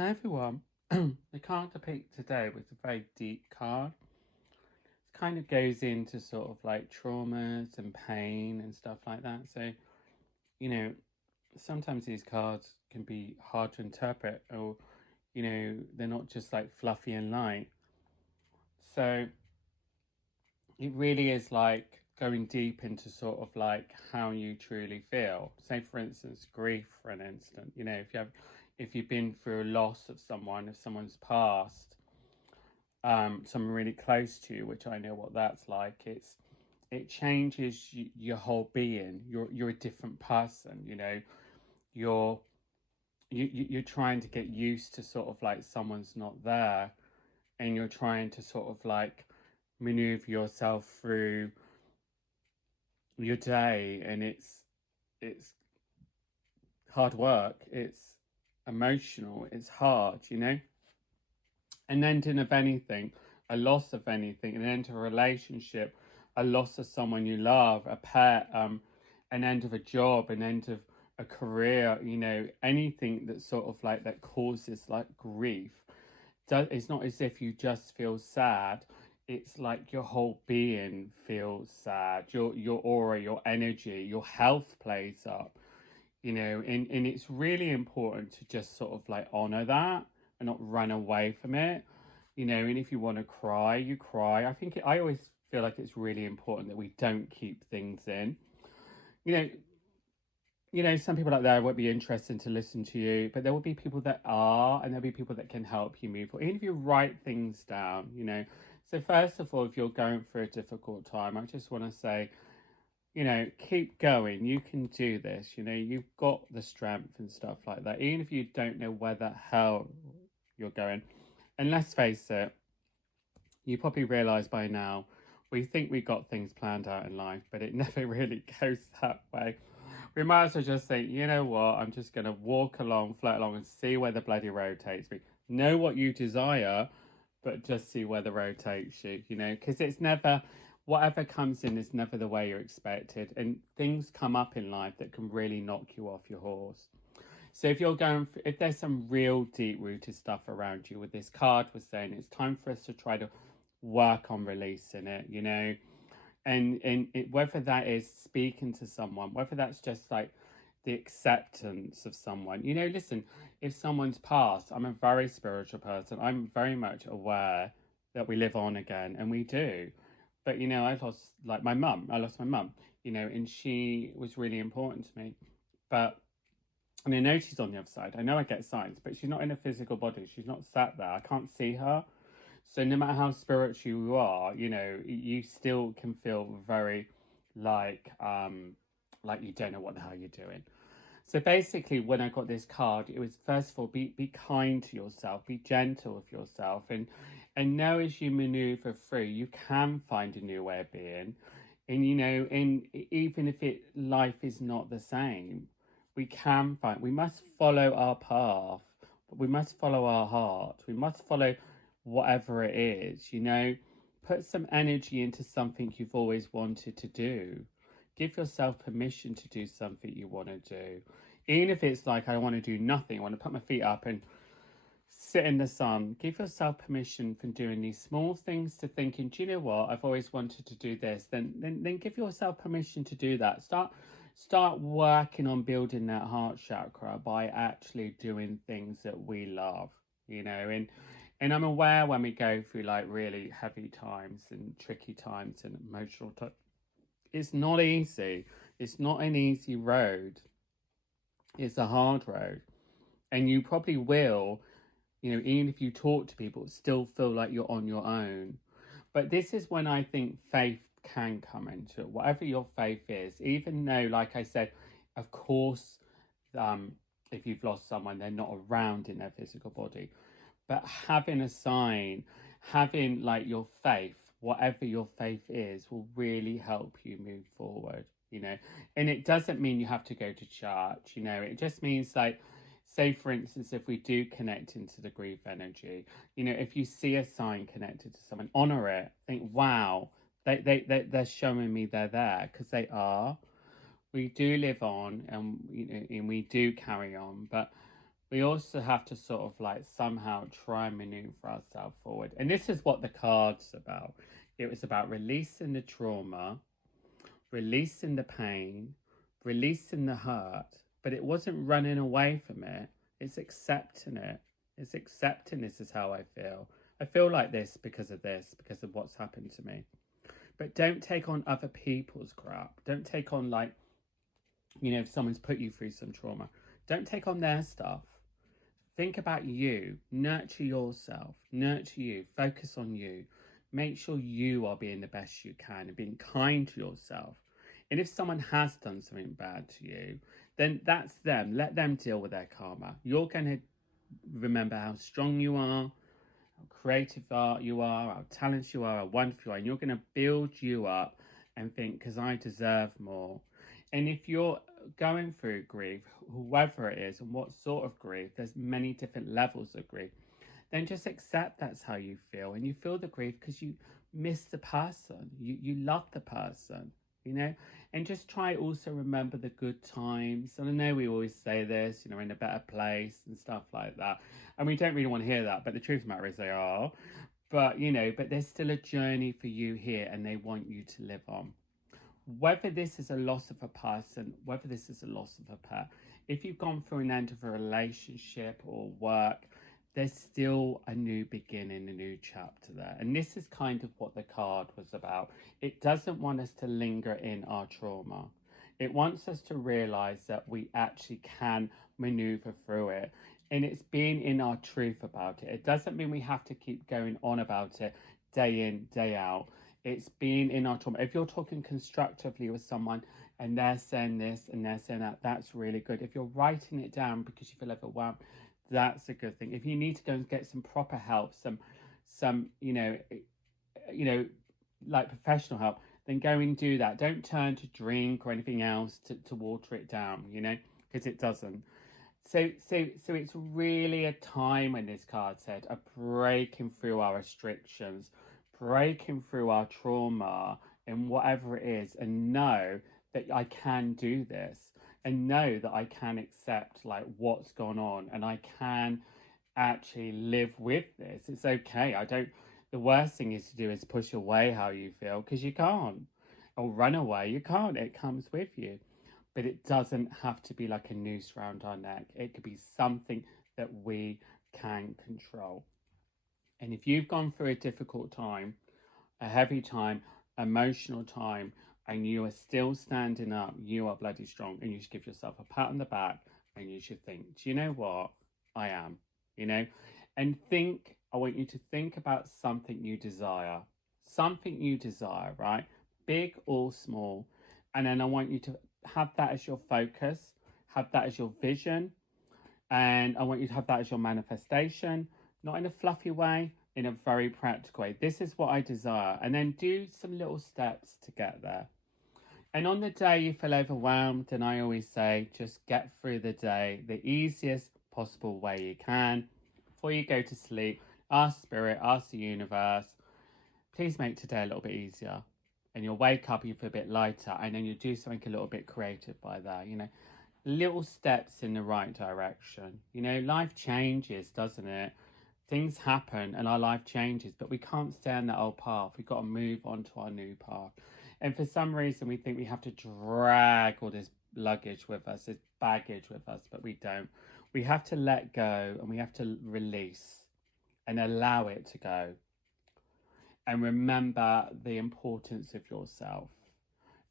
Hi everyone. The card I picked today was a very deep card. It kind of goes into sort of like traumas and pain and stuff like that. So, you know, sometimes these cards can be hard to interpret or, they're not just like fluffy and light. So it really is like going deep into sort of like how you truly feel. Say for instance, grief for an instant. If you've been through a loss of someone, if someone's passed, someone really close to you, which I know what that's like. It changes your whole being. You're a different person. You're you're trying to get used to sort of like someone's not there, and you're trying to sort of like maneuver yourself through your day, and it's hard work. It's emotional. It's hard. An ending of anything, a loss of anything, an end of a relationship, a loss of someone you love, a pet, an end of a job, an end of a career, anything that sort of like that causes like grief. It's not as if you just feel sad. It's like your whole being feels sad. Your aura, your energy, your health plays up. And it's really important to just sort of like honor that and not run away from it. And if you want to cry, you cry. I always feel like it's really important that we don't keep things in. You know, some people out there won't be interested to listen to you, but there will be people that are, and there'll be people that can help you move forward. Even if you write things down. So first of all, if you're going through a difficult time, I just want to say, keep going. You can do this. You've got the strength and stuff like that. Even if you don't know where the hell you're going. And let's face it, you probably realize by now, we think we got things planned out in life, but it never really goes that way. We might as well just think, you know what, I'm just going to walk along, float along, and see where the bloody road takes me. Know what you desire, but just see where the road takes you, because it's never, whatever comes in is never the way you're expected. And things come up in life that can really knock you off your horse. So if there's some real deep rooted stuff around you, with this card was saying, it's time for us to try to work on releasing it. And whether that is speaking to someone, whether that's just like the acceptance of someone. Listen, if someone's passed, I'm a very spiritual person. I'm very much aware that we live on again, and we do. But I lost like my mum. I lost my mum. And she was really important to me. But and I know she's on the other side. I know I get signs, but she's not in a physical body. She's not sat there. I can't see her. So no matter how spiritual you are, you still can feel very like you don't know what the hell you're doing. So basically, when I got this card, it was first of all, be kind to yourself, be gentle with yourself, and know as you maneuver through, you can find a new way of being. And even if life is not the same, we must follow our path, but we must follow our heart. We must follow whatever it is. Put some energy into something you've always wanted to do. Give yourself permission to do something you want to do. Even if it's like, I want to do nothing, I want to put my feet up and sit in the sun. Give yourself permission for doing these small things, to thinking, do you know what? I've always wanted to do this. Then give yourself permission to do that. Start working on building that heart chakra by actually doing things that we love, and I'm aware when we go through like really heavy times and tricky times and emotional times, it's not easy. It's not an easy road. It's a hard road. And you probably will, even if you talk to people, still feel like you're on your own. But this is when I think faith can come into it, whatever your faith is, even though, like I said, of course, if you've lost someone, they're not around in their physical body. But having a sign, having like your faith, whatever your faith is, will really help you move forward. And it doesn't mean you have to go to church. It just means like, say for instance, if we do connect into the grief energy, if you see a sign connected to someone, honor it. Think, wow, they're showing me they're there, because they are. We do live on, and and we do carry on, but we also have to sort of like somehow try and maneuver ourselves forward. And this is what the card's about. It was about releasing the trauma, releasing the pain, releasing the hurt, but it wasn't running away from it. It's accepting it. It's accepting this is how I feel. I feel like this, because of what's happened to me. But don't take on other people's crap. Don't take on, like, if someone's put you through some trauma, don't take on their stuff. Think about you. Nurture yourself. Nurture you. Focus on you. Make sure you are being the best you can and being kind to yourself. And if someone has done something bad to you, then that's them. Let them deal with their karma. You're going to remember how strong you are, how creative you are, how talented you are, how wonderful you are. And you're going to build you up and think, because I deserve more. And if you're going through grief, whoever it is and what sort of grief, there's many different levels of grief, then just accept that's how you feel. And you feel the grief because you miss the person, you love the person, and just try also remember the good times. And I know we always say this, in a better place and stuff like that, and we don't really want to hear that, but the truth of the matter is they are. But but there's still a journey for you here, and they want you to live on. Whether this is a loss of a person, whether this is a loss of a pet, if you've gone through an end of a relationship or work, there's still a new beginning, a new chapter there. And this is kind of what the card was about. It doesn't want us to linger in our trauma. It wants us to realize that we actually can maneuver through it. And it's being in our truth about it. It doesn't mean we have to keep going on about it day in, day out. It's being in our trauma. If you're talking constructively with someone and they're saying this and they're saying that, that's really good. If you're writing it down because you feel overwhelmed, that's a good thing. If you need to go and get some proper help, some like professional help, then go and do that. Don't turn to drink or anything else to water it down, because it doesn't. So it's really a time, when this card said, of breaking through our restrictions, breaking through our trauma and whatever it is, and know that I can do this, and know that I can accept like what's gone on, and I can actually live with this. It's okay. The worst thing is to do is push away how you feel, because you can't, or run away. You can't. It comes with you. But it doesn't have to be like a noose around our neck. It could be something that we can control. And if you've gone through a difficult time, a heavy time, emotional time, and you are still standing up, you are bloody strong. And you should give yourself a pat on the back, and you should think, do you know what? I am, And I want you to think about something you desire. Something you desire, right? Big or small. And then I want you to have that as your focus, have that as your vision, and I want you to have that as your manifestation, not in a fluffy way, in a very practical way. This is what I desire. And then do some little steps to get there. And on the day you feel overwhelmed, and I always say, just get through the day the easiest possible way you can. Before you go to sleep, ask Spirit, ask the universe, please make today a little bit easier. And you'll wake up, you feel a bit lighter, and then you do something a little bit creative by that, Little steps in the right direction. Life changes, doesn't it? Things happen and our life changes, but we can't stay on that old path. We've got to move on to our new path. And for some reason, we think we have to drag all this luggage with us, this baggage with us, but we don't. We have to let go, and we have to release and allow it to go. And remember the importance of yourself.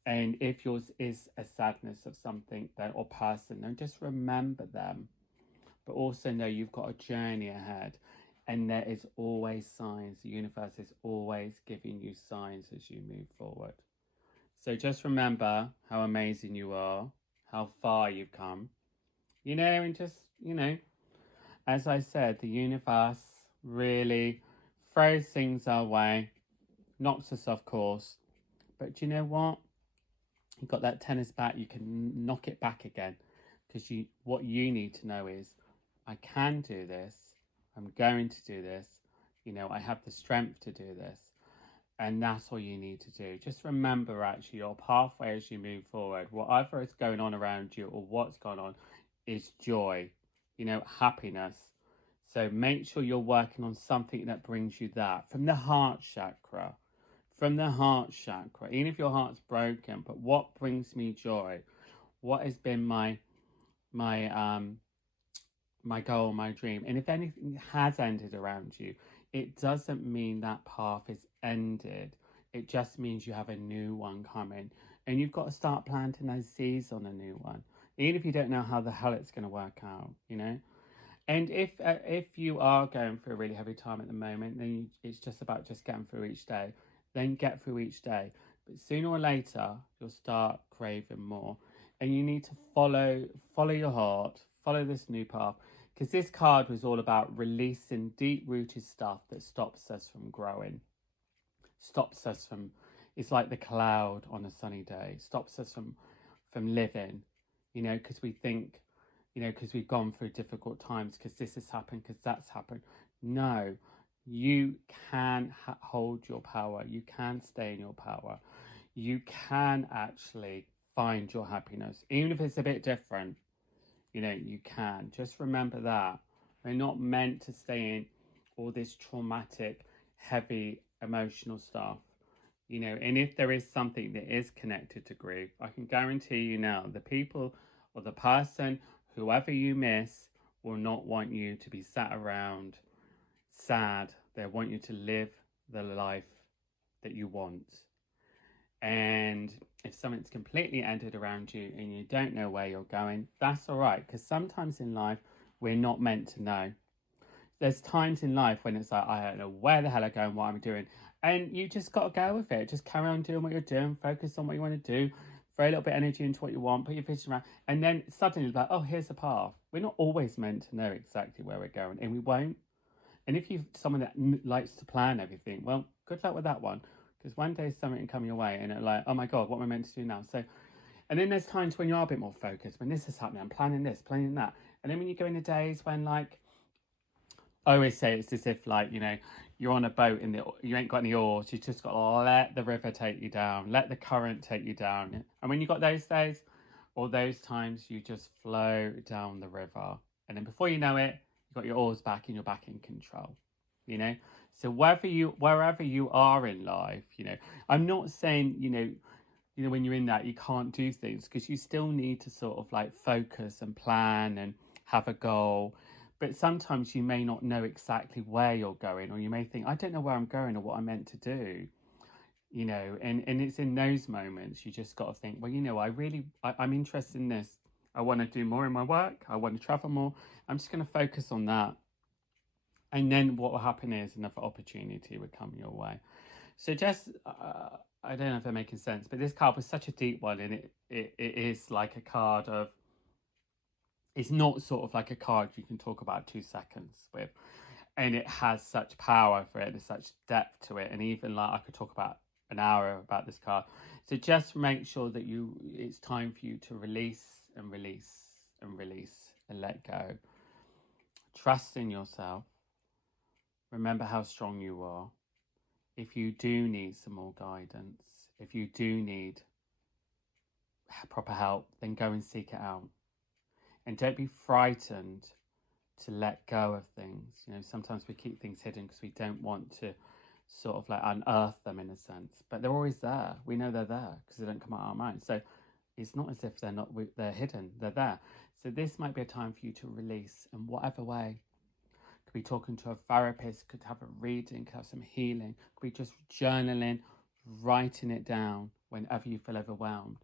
And if yours is a sadness of something or person, then just remember them. But also know you've got a journey ahead. And there is always signs. The universe is always giving you signs as you move forward. So just remember how amazing you are, how far you've come. And just, as I said, the universe really throws things our way, knocks us off course. But do you know what? You've got that tennis bat, you can knock it back again. Because what you need to know is, I can do this. I'm going to do this. I have the strength to do this. And that's all you need to do. Just remember, actually, your pathway as you move forward, whatever is going on around you or what's going on, is joy. happiness. So make sure you're working on something that brings you that from the heart chakra. From the heart chakra, even if your heart's broken, but what brings me joy? What has been my my goal, my dream? And if anything has ended around you, it doesn't mean that path is ended. It just means you have a new one coming, and you've got to start planting those seeds on a new one, even if you don't know how the hell it's going to work out. And if you are going through a really heavy time at the moment, then it's just about just getting through each day. Then get through each day. But sooner or later, you'll start craving more, and you need to follow your heart, follow this new path, because this card was all about releasing deep-rooted stuff that stops us from growing, stops us from. It's like the cloud on a sunny day, stops us from living, because we think because we've gone through difficult times, because this has happened, because that's happened. No, you can hold your power. You can stay in your power. You can actually find your happiness, even if it's a bit different. You can. Just remember that. We're not meant to stay in all this traumatic, heavy, emotional stuff. And if there is something that is connected to grief, I can guarantee you now, the people or the person, whoever you miss, will not want you to be sat around sad. They want you to live the life that you want. And if something's completely ended around you and you don't know where you're going, that's all right. Because sometimes in life, we're not meant to know. There's times in life when it's like, I don't know where the hell I'm going, what I'm doing. And you just got to go with it. Just carry on doing what you're doing. Focus on what you want to do. Throw a little bit of energy into what you want. Put your vision around. And then suddenly it's like, oh, here's the path. We're not always meant to know exactly where we're going. And we won't. And if you're someone that likes to plan everything, well, good luck with that one. Because one day something can come your way and it's like, oh my God, what am I meant to do now? So, and then there's times when you are a bit more focused. When this is happening, I'm planning this, planning that. And then when you go into days when I always say it's as if you're on a boat and you ain't got any oars. You just got to let the river take you down, let the current take you down. And when you got those days or those times, you just flow down the river. And then before you know it, you've got your oars back and you're back in control. So wherever you are in life, I'm not saying when you're in that you can't do things, because you still need to sort of focus and plan and have a goal. But sometimes you may not know exactly where you're going, or you may think, I don't know where I'm going or what I'm meant to do. And it's in those moments you just got to think, well, I'm interested in this. I want to do more in my work. I want to travel more. I'm just going to focus on that. And then what will happen is another opportunity would come your way. So just, I don't know if they're making sense, but this card was such a deep one, and it is like a card of, it's not sort of like a card you can talk about 2 seconds with. And it has such power for it, there's such depth to it. And even I could talk about an hour about this card. So just make sure that it's time for you to release and release and release and let go. Trust in yourself. Remember how strong you are. If you do need some more guidance, if you do need proper help, then go and seek it out. And don't be frightened to let go of things. Sometimes we keep things hidden because we don't want to sort of unearth them, in a sense. But they're always there. We know they're there because they don't come out of our mind. So it's not as if they're hidden. They're there. So this might be a time for you to release in whatever way. Could be talking to a therapist, could have a reading, could have some healing, could be just journaling, writing it down whenever you feel overwhelmed,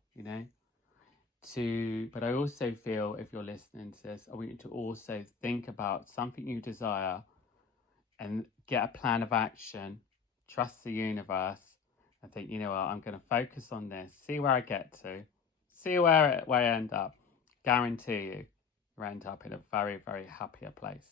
But I also feel, if you're listening to this, I want you to also think about something you desire and get a plan of action, trust the universe, and think, you know what, I'm going to focus on this, see where I get to, see where I end up. Guarantee you end up in a very, very happier place.